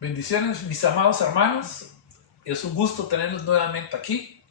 Bendiciones, mis amados hermanos. Es un gusto tenerlos nuevamente aquí.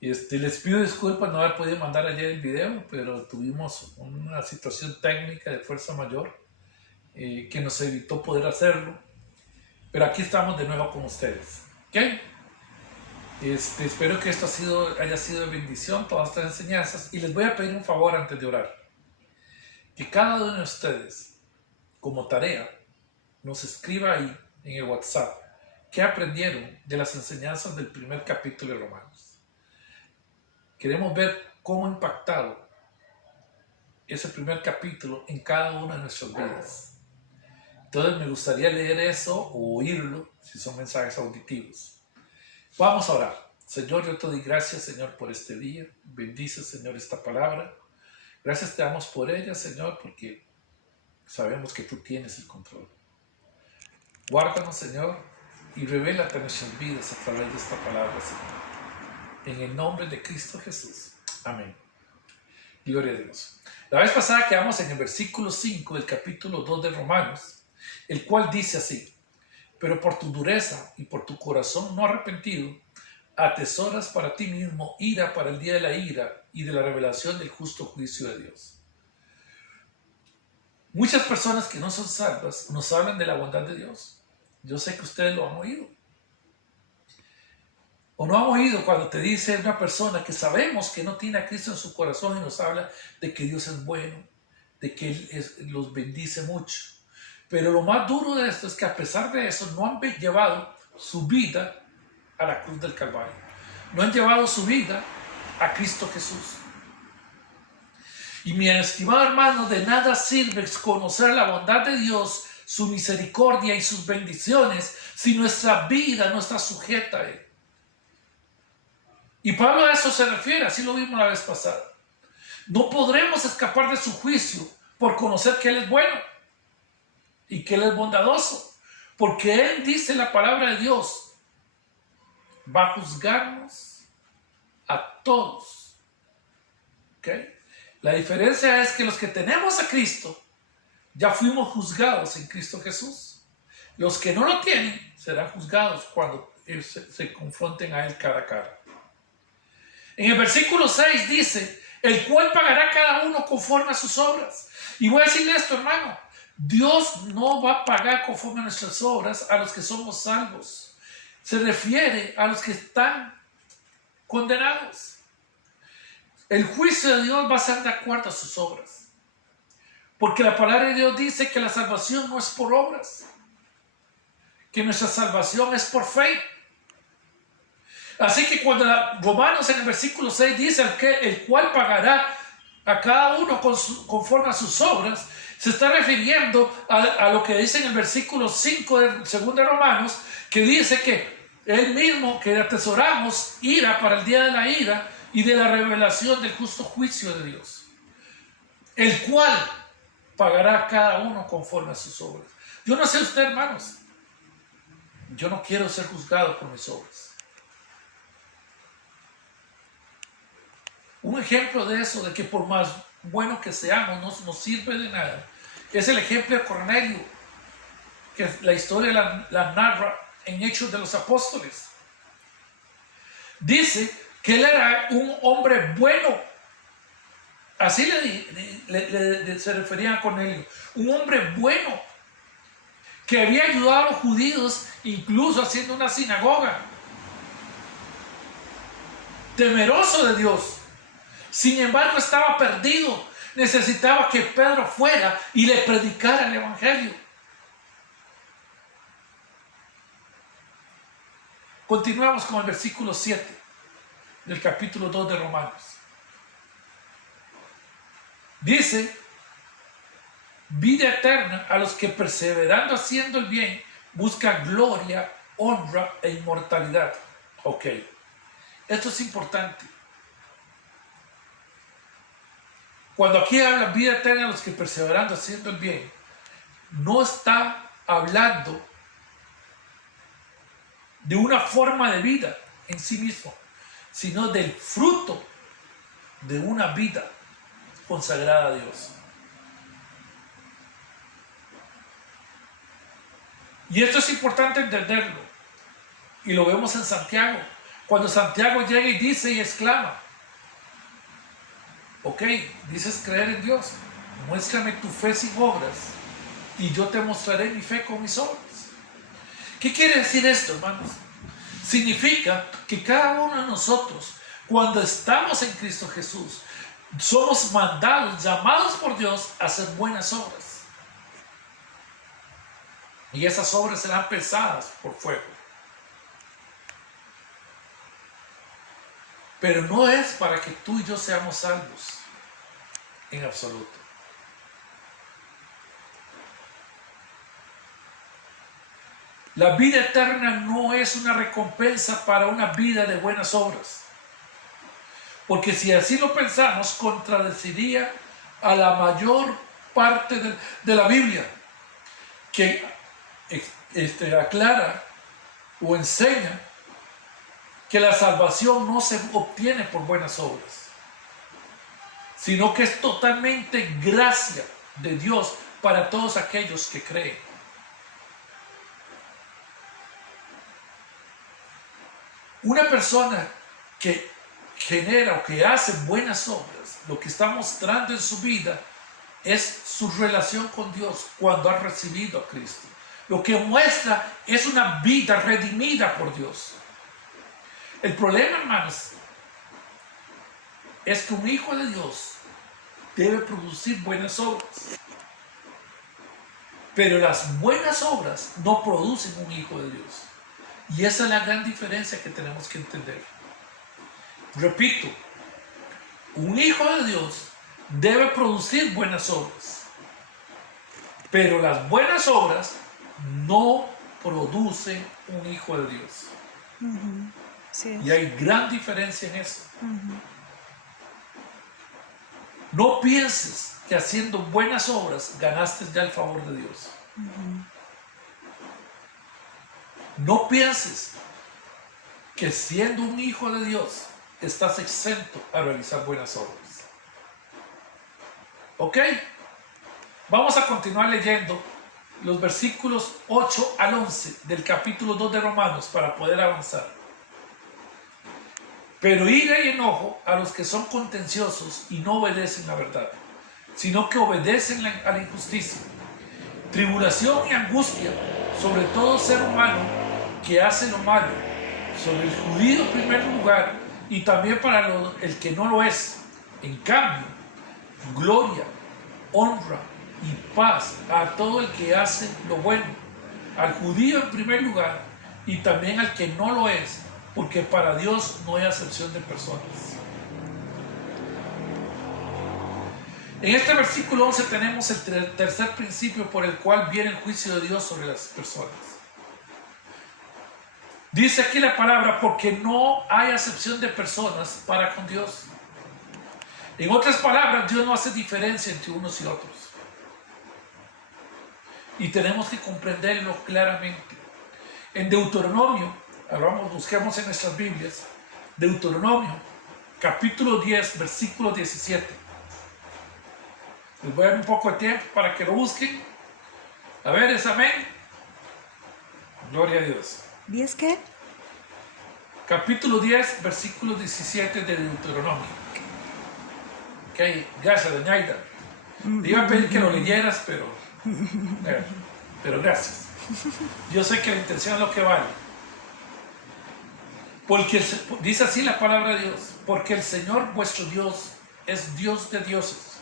Les pido disculpas no haber podido mandar ayer el video, pero tuvimos una situación técnica de fuerza mayor que nos evitó poder hacerlo. Pero aquí estamos de nuevo con ustedes. ¿Ok? Espero que esto haya sido de bendición, todas estas enseñanzas. Y les voy a pedir un favor antes de orar. Que cada uno de ustedes, como tarea, nos escriba ahí en el WhatsApp qué aprendieron de las enseñanzas del primer capítulo de Romanos. Queremos ver cómo ha impactado ese primer capítulo en cada una de nuestras vidas. Entonces me gustaría leer eso o oírlo si son mensajes auditivos. Vamos a orar. Señor, yo te doy gracias, Señor, por este día. Bendice, Señor, esta palabra. Gracias te damos por ella, Señor, porque sabemos que tú tienes el control. Guárdanos, Señor, y revélate a nuestras vidas a través de esta palabra, Señor. En el nombre de Cristo Jesús. Amén. Gloria a Dios. La vez pasada quedamos en el versículo 5 del capítulo 2 de Romanos, el cual dice así: pero por tu dureza y por tu corazón no arrepentido, atesoras para ti mismo ira para el día de la ira y de la revelación del justo juicio de Dios. Muchas personas que no son salvas nos hablan de la bondad de Dios. Yo sé que ustedes lo han oído. O no han oído cuando te dice una persona que sabemos que no tiene a Cristo en su corazón y nos habla de que Dios es bueno, de que Él los bendice mucho. Pero lo más duro de esto es que a pesar de eso no han llevado su vida a la cruz del Calvario. No han llevado su vida a Cristo Jesús. Y mi estimado hermano, de nada sirve conocer la bondad de Dios, su misericordia y sus bendiciones, si nuestra vida no está sujeta a Él. Y Pablo a eso se refiere, así lo vimos la vez pasada. No podremos escapar de su juicio por conocer que Él es bueno y que Él es bondadoso, porque Él dice la palabra de Dios, va a juzgarnos a todos. ¿Ok? La diferencia es que los que tenemos a Cristo ya fuimos juzgados en Cristo Jesús. Los que no lo tienen serán juzgados cuando se confronten a Él cara a cara. En el versículo 6 dice, el cual pagará cada uno conforme a sus obras. Y voy a decirle esto, hermano, Dios no va a pagar conforme a nuestras obras a los que somos salvos. Se refiere a los que están condenados. El juicio de Dios va a ser de acuerdo a sus obras. Porque la palabra de Dios dice que la salvación no es por obras, que nuestra salvación es por fe. Así que cuando Romanos en el versículo 6 dice el cual pagará a cada uno conforme a sus obras, se está refiriendo a lo que dice en el versículo 5 del 2 de Romanos, que dice que Él mismo, que atesoramos ira para el día de la ira y de la revelación del justo juicio de Dios, el cual pagará a cada uno conforme a sus obras. Yo no sé usted, hermanos, yo no quiero ser juzgado por mis obras. Un ejemplo de eso, de que por más bueno que seamos, no nos sirve de nada, es el ejemplo de Cornelio, que la historia la narra en Hechos de los Apóstoles. Dice que él era un hombre bueno. Así se referían a Cornelio. Un hombre bueno, que había ayudado a los judíos, incluso haciendo una sinagoga. Temeroso de Dios. Sin embargo, estaba perdido. Necesitaba que Pedro fuera y le predicara el evangelio. Continuamos con el versículo 7 del capítulo 2 de Romanos. Dice, vida eterna a los que perseverando haciendo el bien buscan gloria, honra e inmortalidad. Ok, esto es importante. Cuando aquí habla vida eterna a los que perseverando haciendo el bien, no está hablando de una forma de vida en sí mismo, sino del fruto de una vida consagrada a Dios. Y esto es importante entenderlo. Y lo vemos en Santiago. Cuando Santiago llega y dice y exclama, ok, dices creer en Dios, muéstrame tu fe sin obras y yo te mostraré mi fe con mis obras. ¿Qué quiere decir esto, hermanos? Significa que cada uno de nosotros, cuando estamos en Cristo Jesús, somos mandados, llamados por Dios a hacer buenas obras. Y esas obras serán pesadas por fuego. Pero no es para que tú y yo seamos salvos en absoluto. La vida eterna no es una recompensa para una vida de buenas obras. Porque si así lo pensamos, contradeciría a la mayor parte de la Biblia, que aclara o enseña que la salvación no se obtiene por buenas obras, sino que es totalmente gracia de Dios para todos aquellos que creen. Una persona que genera o que hace buenas obras, lo que está mostrando en su vida es su relación con Dios cuando ha recibido a Cristo. Lo que muestra es una vida redimida por Dios. El problema, hermanos, es que un hijo de Dios debe producir buenas obras. Pero las buenas obras no producen un hijo de Dios. Y esa es la gran diferencia que tenemos que entender. Repito, un hijo de Dios debe producir buenas obras. Pero las buenas obras no producen un hijo de Dios. Sí. Y hay gran diferencia en eso. No pienses que haciendo buenas obras ganaste ya el favor de Dios. No pienses que siendo un hijo de Dios estás exento a realizar buenas obras. ¿Ok? Vamos a continuar leyendo los versículos 8 al 11 del capítulo 2 de Romanos para poder avanzar. Pero ira y enojo a los que son contenciosos y no obedecen la verdad, sino que obedecen a la injusticia. Tribulación y angustia sobre todo ser humano que hace lo malo, sobre el judío en primer lugar y también para el que no lo es. En cambio, gloria, honra y paz a todo el que hace lo bueno, al judío en primer lugar y también al que no lo es, porque para Dios no hay acepción de personas. En este versículo 11 tenemos el tercer principio por el cual viene el juicio de Dios sobre las personas. Dice aquí la palabra, porque no hay acepción de personas para con Dios. En otras palabras, Dios no hace diferencia entre unos y otros. Y tenemos que comprenderlo claramente. En Deuteronomio, busquemos en nuestras Biblias, Deuteronomio, capítulo 10, versículo 17. Les voy a dar un poco de tiempo para que lo busquen. A ver, ¿es amén? Gloria a Dios. ¿10 qué? Capítulo 10, versículo 17 de Deuteronomio. Ok, gracias, doña Aida. Te iba a pedir que lo leyeras, pero gracias. Yo sé que la intención es lo que vale. Porque dice así la palabra de Dios, porque el Señor vuestro Dios es Dios de dioses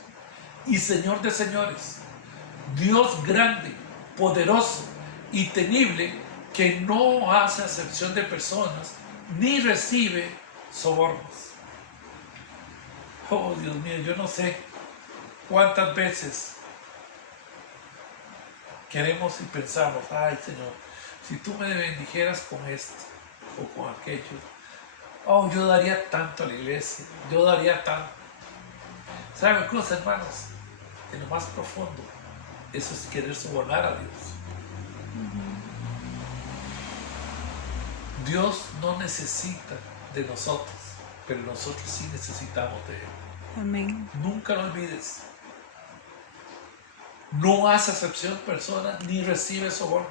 y Señor de señores, Dios grande, poderoso y temible, que no hace acepción de personas ni recibe sobornos. Oh, Dios mío, yo no sé cuántas veces queremos y pensamos, ay Señor, si tú me bendijeras con esto o con aquello, oh, yo daría tanto a la iglesia, yo daría tanto. ¿Saben cosas, hermanos? En lo más profundo, eso es querer sobornar a Dios. Dios no necesita de nosotros, pero nosotros sí necesitamos de Él. Amén. Nunca lo olvides. No hace acepción de personas ni recibe sobornos.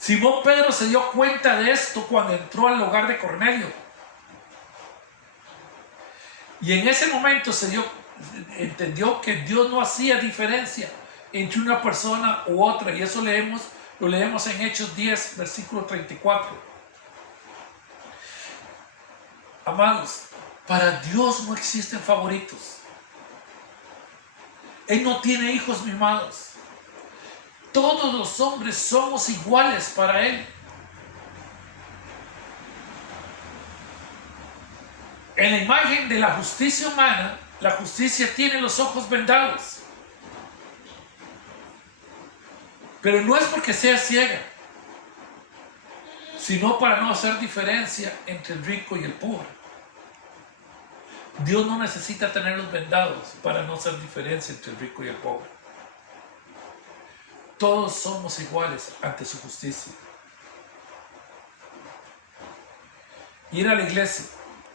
Simón Pedro se dio cuenta de esto cuando entró al hogar de Cornelio. Y en ese momento entendió que Dios no hacía diferencia entre una persona u otra. Y eso lo leemos en Hechos 10, versículo 34. Amados, para Dios no existen favoritos. Él no tiene hijos mimados. Todos los hombres somos iguales para Él. En la imagen de la justicia humana, la justicia tiene los ojos vendados. Pero no es porque sea ciega, sino para no hacer diferencia entre el rico y el pobre. Dios no necesita tenerlos vendados para no hacer diferencia entre el rico y el pobre. Todos somos iguales ante su justicia. Ir a la iglesia,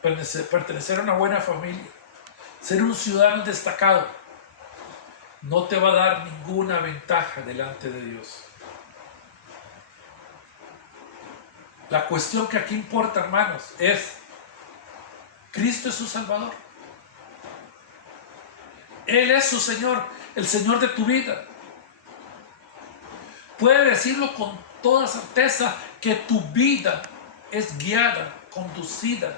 pertenecer a una buena familia, ser un ciudadano destacado, no te va a dar ninguna ventaja delante de Dios. La cuestión que aquí importa, hermanos, es: Cristo es su Salvador. Él es su Señor, el Señor de tu vida. Puede decirlo con toda certeza que tu vida es guiada, conducida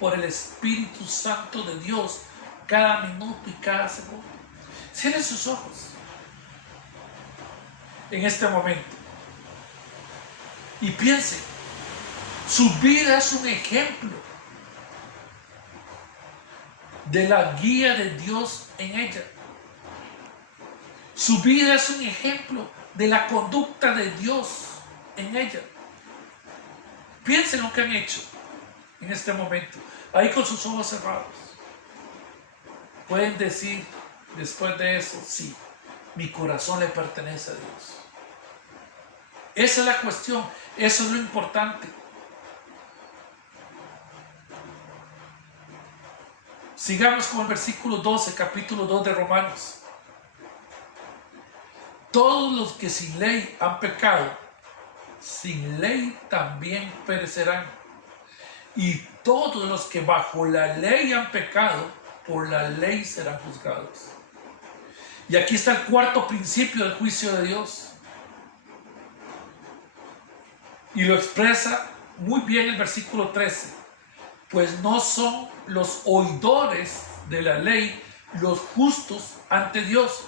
por el Espíritu Santo de Dios cada minuto y cada segundo. Cierren sus ojos en este momento y piensen: su vida es un ejemplo de la guía de Dios en ella. Su vida es un ejemplo de la conducta de Dios en ella. Piensen lo que han hecho en este momento, ahí con sus ojos cerrados. Pueden decir después de eso: sí, mi corazón le pertenece a Dios. Esa es la cuestión, eso es lo importante. Sigamos con el versículo 12, capítulo 2 de Romanos. Todos los que sin ley han pecado, sin ley también perecerán. Y todos los que bajo la ley han pecado, por la ley serán juzgados. Y aquí está el cuarto principio del juicio de Dios. Y lo expresa muy bien el versículo 13. Pues no son los oidores de la ley los justos ante Dios,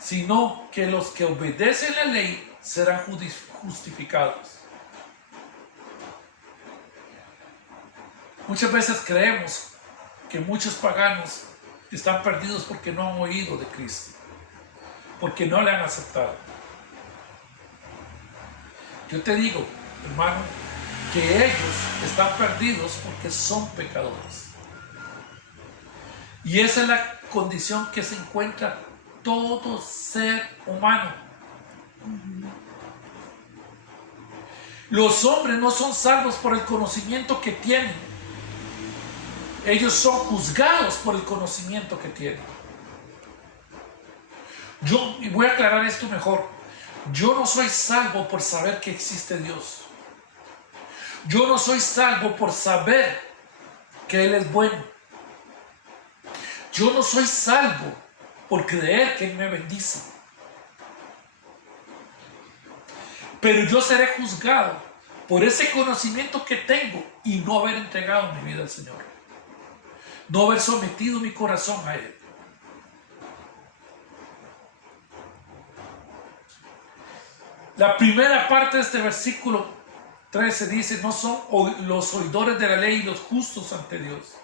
sino que los que obedecen la ley serán justificados. Muchas veces creemos que muchos paganos están perdidos porque no han oído de Cristo, porque no le han aceptado. Yo te digo, hermano, que ellos están perdidos porque son pecadores. Y esa es la condición que se encuentra todo ser humano. Los hombres no son salvos por el conocimiento que tienen. Ellos son juzgados por el conocimiento que tienen. Yo voy a aclarar esto mejor. Yo no soy salvo por saber que existe Dios. Yo no soy salvo por saber que Él es bueno. Yo no soy salvo por creer que Él me bendice. Pero yo seré juzgado por ese conocimiento que tengo y no haber entregado mi vida al Señor. No haber sometido mi corazón a Él. La primera parte de este versículo 13 dice: no son los oidores de la ley los justos ante Dios.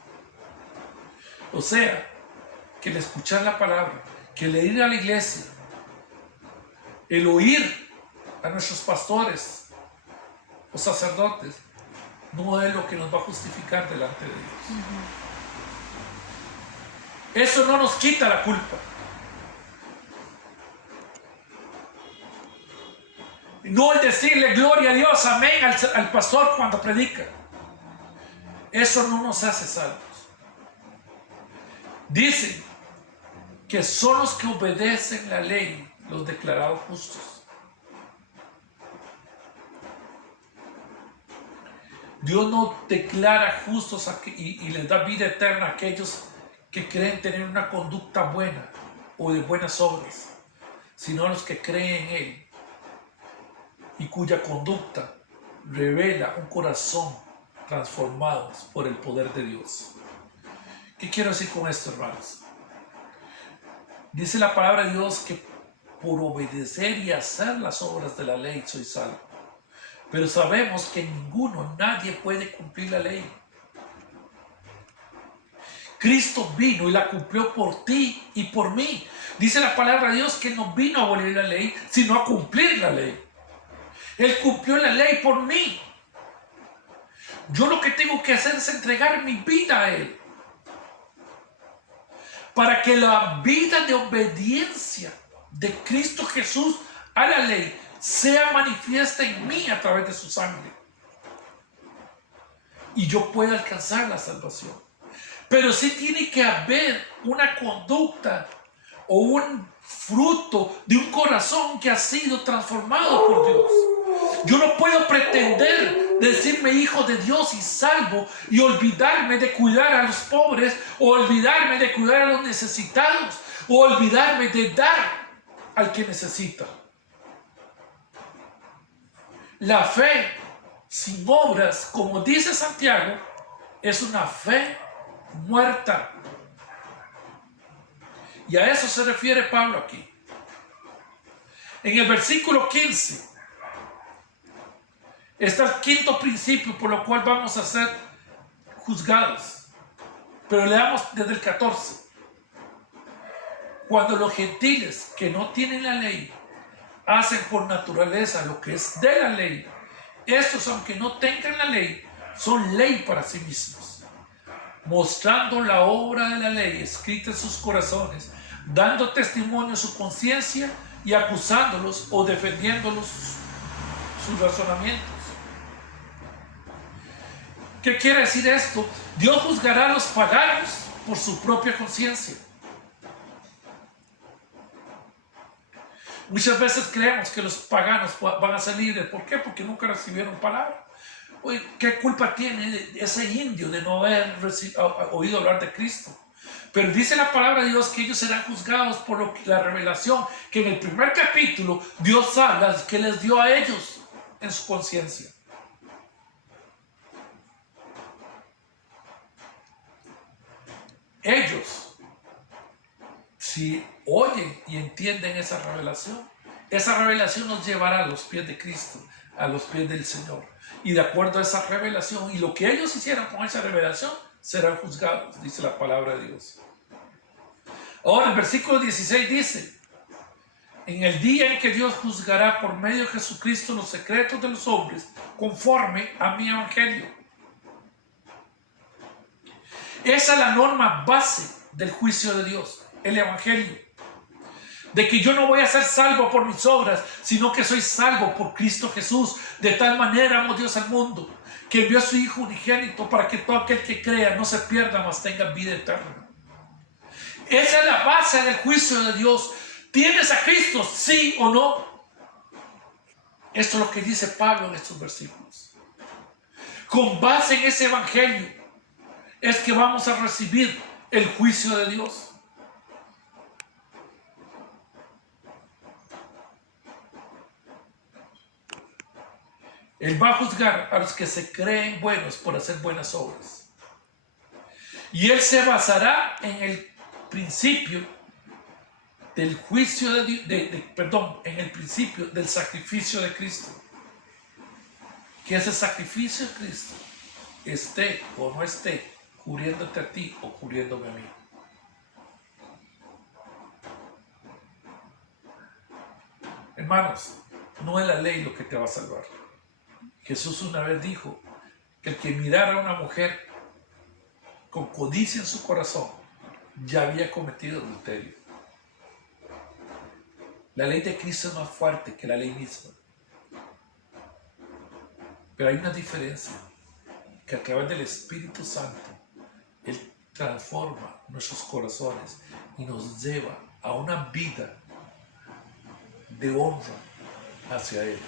O sea, que el escuchar la palabra, que el ir a la iglesia, el oír a nuestros pastores o sacerdotes, no es lo que nos va a justificar delante de Dios. Eso no nos quita la culpa. No el decirle gloria a Dios, amén al pastor cuando predica. Eso no nos hace salvos. Dicen que son los que obedecen la ley los declarados justos. Dios no declara justos y les da vida eterna a aquellos que creen tener una conducta buena o de buenas obras, sino a los que creen en Él y cuya conducta revela un corazón transformado por el poder de Dios. ¿Qué quiero decir con esto, hermanos? Dice la palabra de Dios que por obedecer y hacer las obras de la ley soy salvo. Pero sabemos que nadie puede cumplir la ley. Cristo vino y la cumplió por ti y por mí. Dice la palabra de Dios que no vino a abolir la ley, sino a cumplir la ley. Él cumplió la ley por mí. Yo lo que tengo que hacer es entregar mi vida a Él, para que la vida de obediencia de Cristo Jesús a la ley sea manifiesta en mí a través de su sangre. Y yo pueda alcanzar la salvación. Pero sí tiene que haber una conducta o un fruto de un corazón que ha sido transformado por Dios. Yo no puedo pretender decirme hijo de Dios y salvo y olvidarme de cuidar a los pobres, o olvidarme de cuidar a los necesitados, o olvidarme de dar al que necesita. La fe sin obras, como dice Santiago, es una fe muerta. Y a eso se refiere Pablo aquí. En el versículo 15 está el quinto principio por lo cual vamos a ser juzgados. Pero leamos desde el 14. Cuando los gentiles que no tienen la ley hacen por naturaleza lo que es de la ley, estos, aunque no tengan la ley, son ley para sí mismos, mostrando la obra de la ley escrita en sus corazones, dando testimonio a su conciencia y acusándolos o defendiéndolos sus razonamientos. ¿Qué quiere decir esto? Dios juzgará a los paganos por su propia conciencia. Muchas veces creemos que los paganos van a ser libres. ¿Por qué? Porque nunca recibieron palabra. Oye, ¿qué culpa tiene ese indio de no haber oído hablar de Cristo? Pero dice la palabra de Dios que ellos serán juzgados por la revelación que en el primer capítulo Dios habla que les dio a ellos en su conciencia. Ellos, si oyen y entienden esa revelación nos llevará a los pies de Cristo, a los pies del Señor. Y de acuerdo a esa revelación y lo que ellos hicieron con esa revelación, serán juzgados, dice la palabra de Dios. Ahora el versículo 16 dice: en el día en que Dios juzgará por medio de Jesucristo los secretos de los hombres, conforme a mi evangelio. Esa es la norma base del juicio de Dios, el evangelio. De que yo no voy a ser salvo por mis obras, sino que soy salvo por Cristo Jesús. De tal manera amó Dios al mundo, que envió a su Hijo unigénito para que todo aquel que crea no se pierda, mas tenga vida eterna. Esa es la base del juicio de Dios. ¿Tienes a Cristo, sí o no? Esto es lo que dice Pablo en estos versículos. Con base en ese evangelio es que vamos a recibir el juicio de Dios. Él va a juzgar a los que se creen buenos por hacer buenas obras. Y Él se basará en el principio del juicio en el principio del sacrificio de Cristo. Que ese sacrificio de Cristo esté o no esté cubriéndote a ti o cubriéndome a mí. Hermanos, no es la ley lo que te va a salvar. Jesús una vez dijo que el que mirara a una mujer con codicia en su corazón ya había cometido adulterio. La ley de Cristo es más fuerte que la ley misma. Pero hay una diferencia, que a través del Espíritu Santo Él transforma nuestros corazones y nos lleva a una vida de honra hacia Él.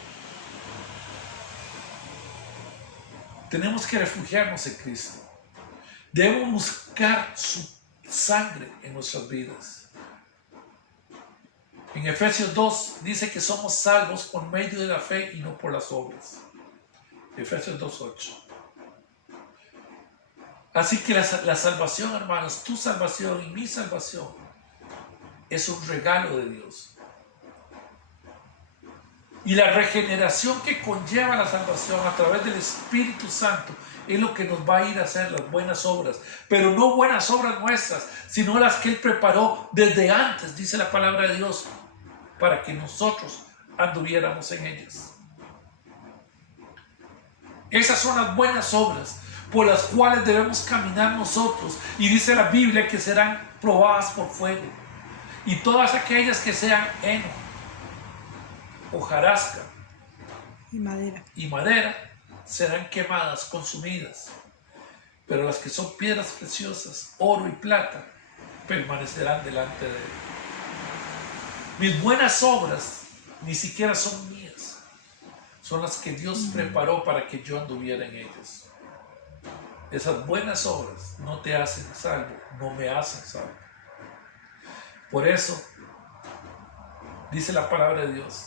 Tenemos que refugiarnos en Cristo. Debemos buscar su sangre en nuestras vidas. En Efesios 2 dice que somos salvos por medio de la fe y no por las obras. Efesios 2:8. Así que la salvación, hermanos, tu salvación y mi salvación es un regalo de Dios. Y la regeneración que conlleva la salvación a través del Espíritu Santo es lo que nos va a ir a hacer las buenas obras. Pero no buenas obras nuestras, sino las que Él preparó desde antes, dice la palabra de Dios, para que nosotros anduviéramos en ellas. Esas son las buenas obras por las cuales debemos caminar nosotros. Y dice la Biblia que serán probadas por fuego. Y todas aquellas que sean heno, hojarasca y madera serán quemadas, consumidas. Pero las que son piedras preciosas, oro y plata, permanecerán delante de Él. Mis buenas obras ni siquiera son mías. Son las que Dios preparó para que yo anduviera en ellas. Esas buenas obras no te hacen salvo, no me hacen salvo. Por eso, dice la palabra de Dios,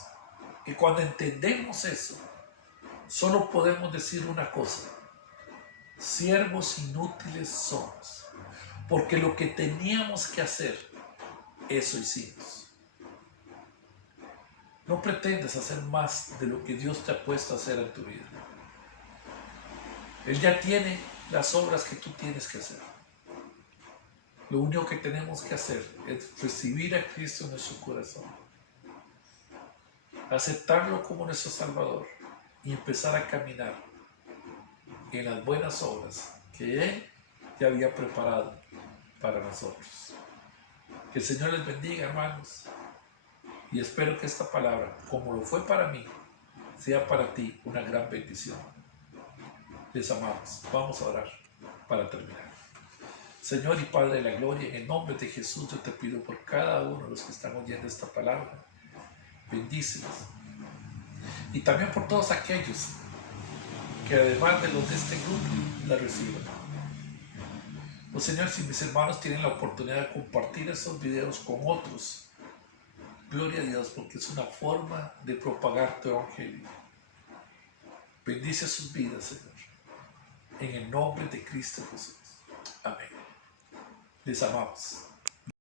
que cuando entendemos eso, solo podemos decir una cosa: siervos inútiles somos, porque lo que teníamos que hacer, eso hicimos. No pretendes hacer más de lo que Dios te ha puesto a hacer en tu vida. Él ya tiene las obras que tú tienes que hacer. Lo único que tenemos que hacer es recibir a Cristo en nuestro corazón, aceptarlo como nuestro Salvador y empezar a caminar en las buenas obras que Él ya había preparado para nosotros. Que el Señor les bendiga, hermanos, y espero que esta palabra, como lo fue para mí, sea para ti una gran bendición. Les amamos. Vamos a orar para terminar. Señor y Padre de la gloria, en el nombre de Jesús yo te pido por cada uno de los que están oyendo esta palabra, bendícelos. Y también por todos aquellos que además de los de este grupo la reciban. Oh Señor, si mis hermanos tienen la oportunidad de compartir estos videos con otros, gloria a Dios, porque es una forma de propagar tu evangelio. Bendice sus vidas, Señor, en el nombre de Cristo Jesús. Amén. Les amamos.